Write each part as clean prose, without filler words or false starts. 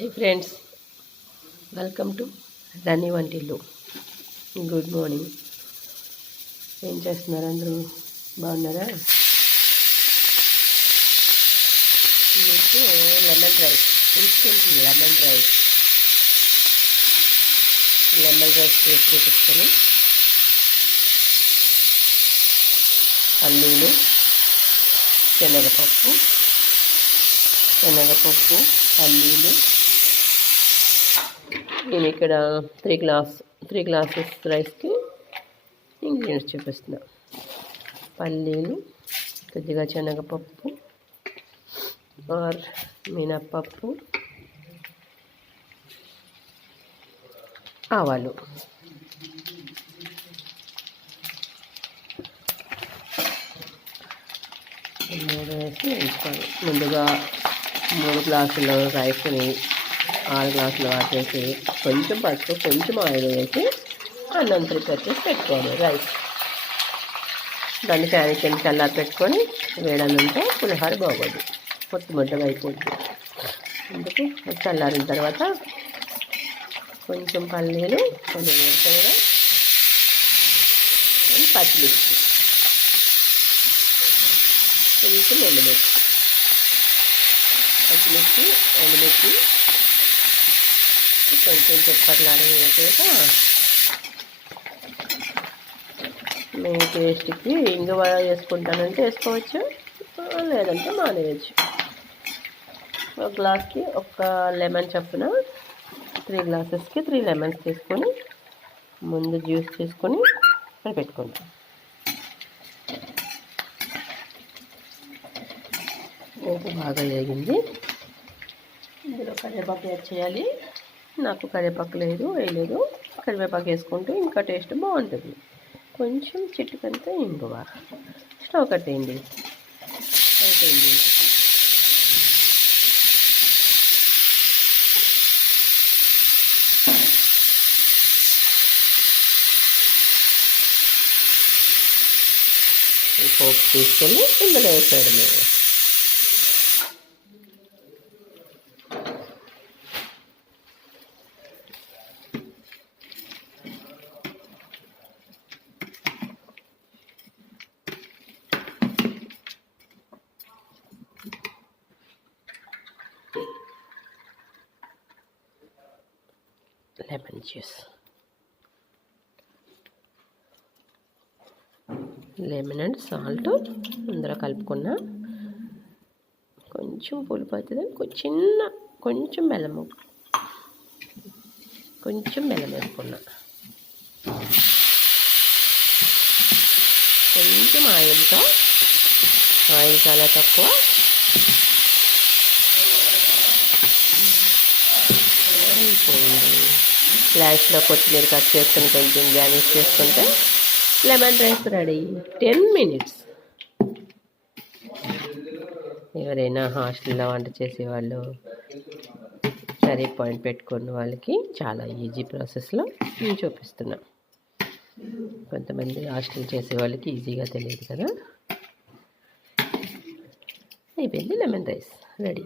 Hi friends, welcome to Rani వంటిల్లు. Good morning. ఏం చేస్తున్నారు? అందరూ బాగున్నారా? మీకు lemon rice, instant lemon rice చేసి చూపిస్తాను. పల్లీలు, శనగపప్పు, పల్లీలు. నేను ఇక్కడ త్రీ గ్లాసెస్ రైస్కి ఇంగ్రీడియంట్స్ చూపిస్తున్నా. పల్లీలు, కొద్దిగా శనగపప్పు ఆర్ మినప్పప్పు, ఆవాలు. మూడు వేసి వేసుకోవాలి. ముందుగా 3 గ్లాసుల రైస్ని 6 గ్లాసుల వాటర్ వేసి కొంచెం పసుపు, కొంచెం ఆయిల్ వేసి అన్నం ప్రిపేర్ చేసి పెట్టుకోవాలి. రైస్ దాన్ని ఫ్యాన్ కింద చల్లారి పెట్టుకొని వేడన్నంతో పులిహోర బాగోదు, ముద్దగా అయిపోద్ది. అందుకు చల్లారిన తర్వాత కొంచెం పల్లీలు, కొంచెం వేరుశనగ, పచ్చిమిర్చి, కొంచెం ఎండుమిర్చి, కొంచెం చెప్పట్లాడి వేసాక మీ టేస్ట్కి ఇంగువ వేసుకుంటానంటే వేసుకోవచ్చు, లేదంటే మానేయచ్చు. ఒక గ్లాస్కి ఒక లెమన్ చప్పున 3 గ్లాసెస్కి 3 లెమన్స్ తీసుకొని ముందు జ్యూస్ తీసుకొని పెట్టుకుంటాం. బాగా వేగింది. ఇందులో కరివేపాకు యాడ్ చేయాలి. నాకు కరివేపాకు వేయలేదు. కరివేపాకు వేసుకుంటే ఇంకా టేస్ట్ బాగుంటుంది. కొంచెం చిటికంత ఇంగువ. స్టవ్ కట్టేయండి. అయిపోయింది. పోపు తీసుకొని ఇందులో వేసేయడమే. Lemon juice, lemon and salt అందులో కలుపుకున్నా. కొంచెం పులుపు అవుతుంది. కొంచెం బెల్లం వేసుకున్నా. కొంచెం ఆయిల్ చాలా తక్కువ. లాస్ట్లో కొత్తిమీర కట్ చేసుకొని కొంచెం గార్నిష్ చేసుకుంటే లెమన్ రైస్ రెడీ. 10 minutes. ఎవరైనా హాస్టల్లో వంట చేసేవాళ్ళు, కర్రీ పాయింట్ పెట్టుకున్న వాళ్ళకి చాలా ఈజీ ప్రాసెస్లో నేను చూపిస్తున్నా. కొంతమంది హాస్టల్ చేసే వాళ్ళకి ఈజీగా తెలియదు కదా. అయిపోయింది, లెమన్ రైస్ రెడీ.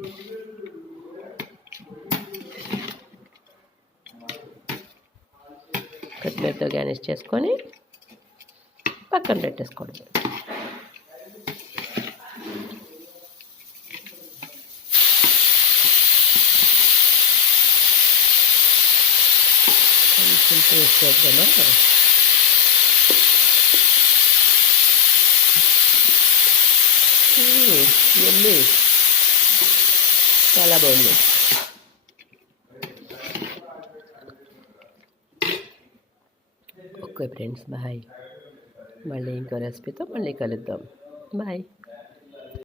కొత్తిమీరతో గార్నిష్ చేసుకొని పక్కన పెట్టేసుకోవడం. కొంచెం టేస్ట్ చేద్దామా? ఎమ్మి, చాలా బాగుంది. Okay friends, bye. మళ్ళీ ఇంకో రెసిపీతో మళ్ళీ కలుద్దాం. బాయ్.